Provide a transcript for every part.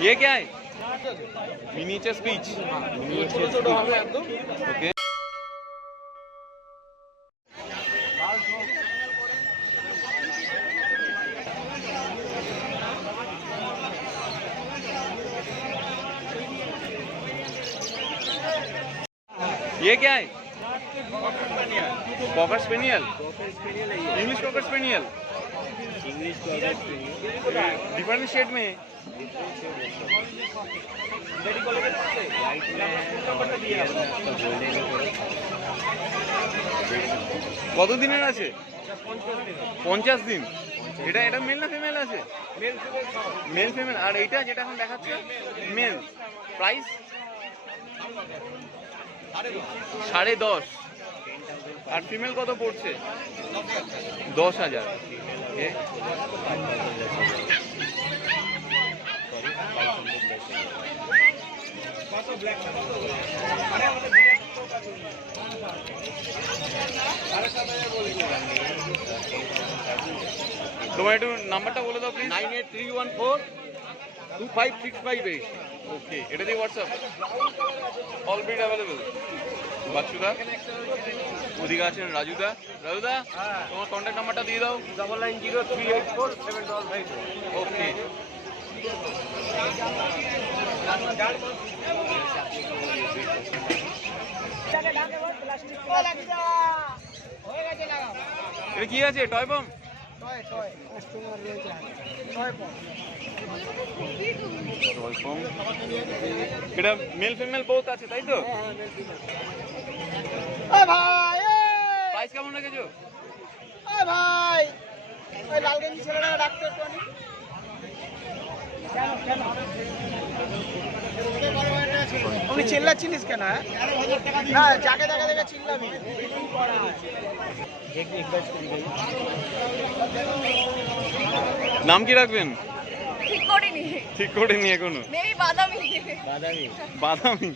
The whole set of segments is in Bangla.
ये क्या है? Miniature spitz. ओके। ये क्या है? Cocker spaniel. English cocker spaniel. Different shade में কত দিনের আছে? 50 দিন। এটা এটা মেল না ফিমেল আছে? Male female. আর এইটা যেটা এখন দেখাচ্ছে মেল। প্রাইস 10.5। আর ফিমেল কত পড়ছে? 10,000। তোমার একটু নাম্বারটা বলে দাও প্লিজ। 9831425658। ওকে, এটা দিয়ে হোয়াটসঅ্যাপ। All breed available. বাচ্চুদা, ওদিকে আছেন রাজুদা। রাজুদা, তোমার কন্ট্যাক্ট নাম্বারটা দিয়ে দাও। 9903847555। ওকে। এটা কি আছে? Toy pom? এটা মেল ফিমেল বোথ আছে তাই তো? প্রাইস কেমন রেখেছো? ভাই ওই লাল গেঞ্জি ছেলেটা ডাক্তার তুমি চিল্লাচ্ছিলিস কেন? না, যাকে দেখা দেখে চিল্লাবি। নাম কি রাখবেন? ঠিক করিনি। ঠিক করিনি এখনো? মেবি বাদামি। বাদামি।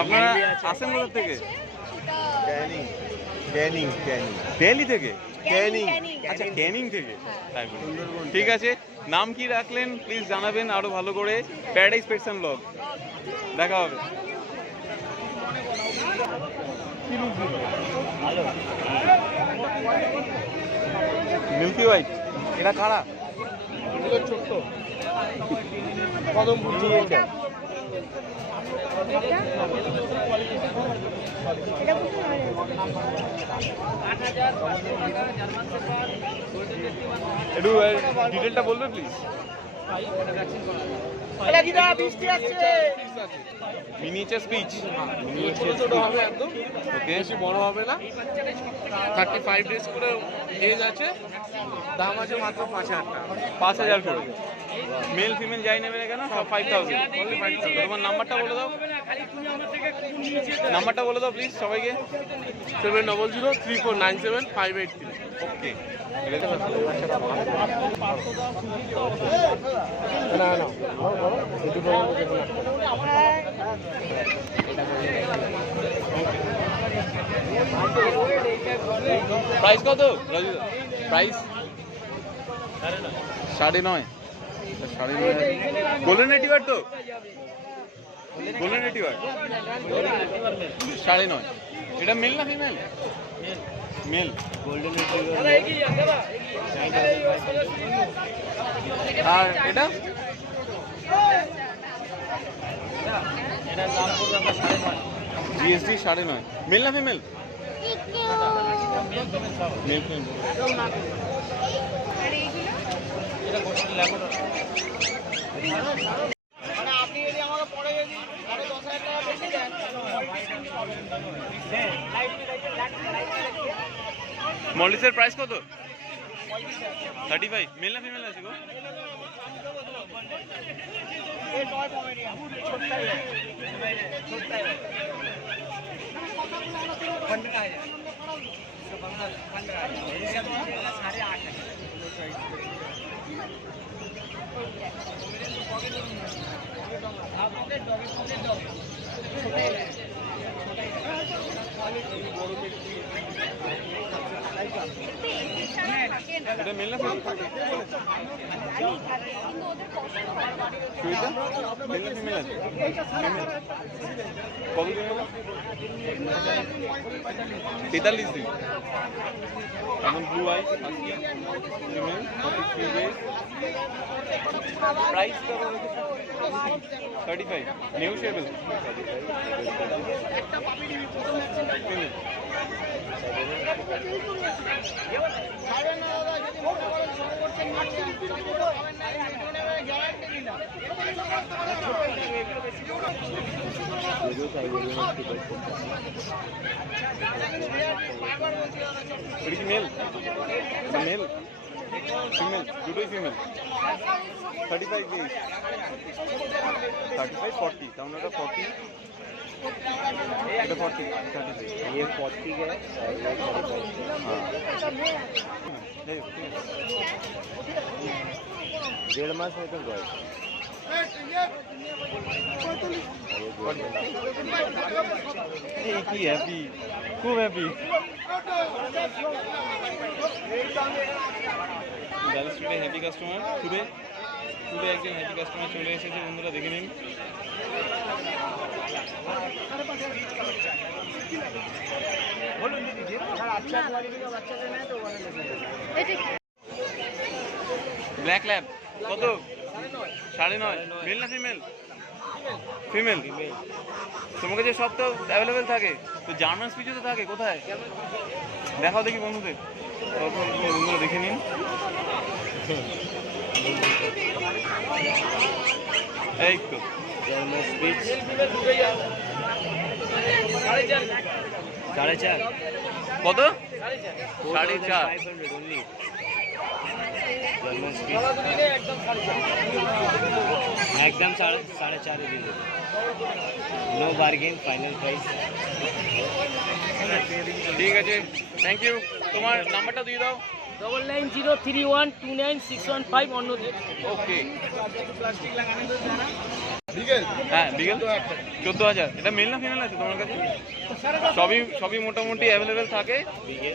আপনারা আসেন কোথা থেকে? দিল্লি থেকে? আচ্ছা, ক্যানিং থেকে। তাই বলুন। ঠিক আছে, নাম কি রাখলেন প্লিজ জানাবেন আরো ভালো করে। Paradise pets and blog. দেখা হবে। Milky white. এটা কারা? ছোট্ট কদম বুঝি এটা। একটু ডিটেলটা বলবে প্লিজ। Miniature speech. ছোট হবে একদম, ওকে। বেশি বড় হবে না। 35 ডেজ করে এজ আছে। দাম আছে মাত্র 5,000 টাকা। 5,000 করে। মেল ফিমেল যাই নেবে না কেন? সব 5,000। তোমার নাম্বারটা বলে দাও। নাম্বারটা বলে দাও প্লিজ সবাইকে। 7003497583। ওকে। প্রাইস কত রাজু? প্রাইস 9.5। 9.5। গোল্ডেন রেটিভার তো? Golden retriever 9.5। এটা মেল না ফিমেল? মেল। Golden retriever. আর এটা? জিএসডি 9.5। মেল না ফিমেল? Male female. আপনি যদি আমাকে পরে যদি 10,000 টাকা বেশি দেন। মল্টিসের প্রাইস কত? 35। মেল না ফিমেল আছে গো? এটা মেল না ফিমেল? সুইটা মেল না ফিমেল আছে? কত দিন হলো? 43 দিন। এখন blue eye husky female 43 days। Price কত রেখেছো? 35 নেগোশিয়েবল। ফিমেল এটা কি মেল? মেল ফিমেল দুটোই ফিমেল 35 days 35 40 তাহলে এটা 40 এটা 40 35 ये 40 का है और ये 45 डेढ़ मास में तो गए কি হ্যাপি খুব happy Dallas today happy customer today একজন হ্যাপি কাস্টমার চলে এসেছে বন্ধুরা দেখে নিন ব্ল্যাক ল্যাব কত 9.5 মেল না ফিমেল ফিমেল তোমার কাছে সব তো অ্যাভেলেবেল থাকে তো জার্মান স্পিচও তো থাকে কোথায় দেখাও দেখি বন্ধুদের বন্ধুরা দেখে নিন এই তো जर्मन स्पीच 4.5 কত 4.5 500 ओनली जर्मन स्पीच एकदम 4.5 दे दो नो बार्गेन फाइनल प्राइस ঠিক আছে থ্যাংক ইউ তোমার নাম্বারটা দিয়ে দাও 9903129615 অন্যদের ওকে হ্যাঁ বিকেল 14,000 এটা মেল না ফিমেল আছে তোমার কাছে সবই মোটামুটি অ্যাভেলেবেল থাকে বিকেল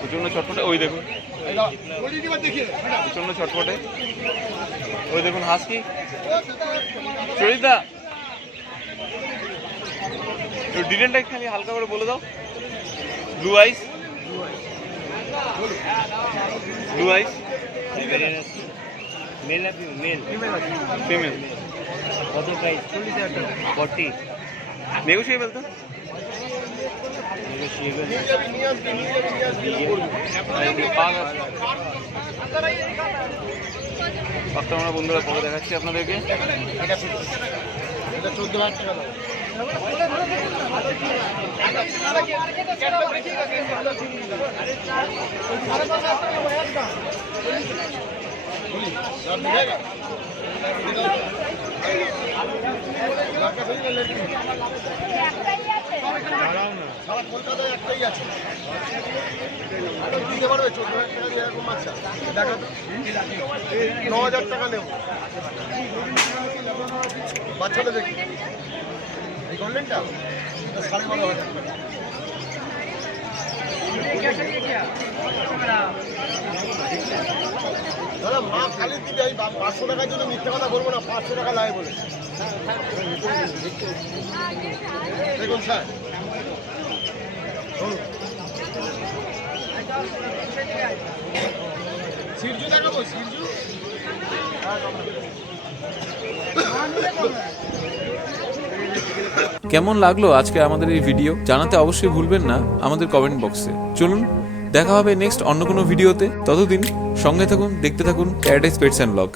প্রচন্ড ছটফটে ওই দেখুন প্রচন্ড ছটফটে ওই দেখুন হাসকি চরিদা ডিটেলটা খালি হালকা করে বলে দাও ব্লু আইস मेल ना मेल ফিমেল कत प्राइस 40 নেগোশিয়েবল তো পাকটা আমরা বন্ধুরা পরে দেখাচ্ছি আপনাদেরকে এটা 14,000 টাকা দাও সারা কলকাতায় একটাই আছে দিতে পারবে 14,000 টাকা দিয়ে এরকম বাচ্চা দেখা 9,000 টাকা নেব বাচ্চাটা দেখি এই গভর্নমেন্টটা 12,500 দাদা মা খালি দিবে এই 500 টাকার জন্য মিথ্যা কথা বলবো না 500 টাকা লাগে বলে দেখুন স্যার সিরজু দেখাবো সিরজু কেমন লাগলো আজকে আমাদের এই ভিডিও জানাতে অবশ্যই ভুলবেন না আমাদের কমেন্ট বক্সে চলুন দেখা হবে নেক্সট অন্য কোনো ভিডিওতে ততদিন সঙ্গে থাকুন দেখতে থাকুন প্যারাডাইস পেটস অ্যান্ড ব্লগ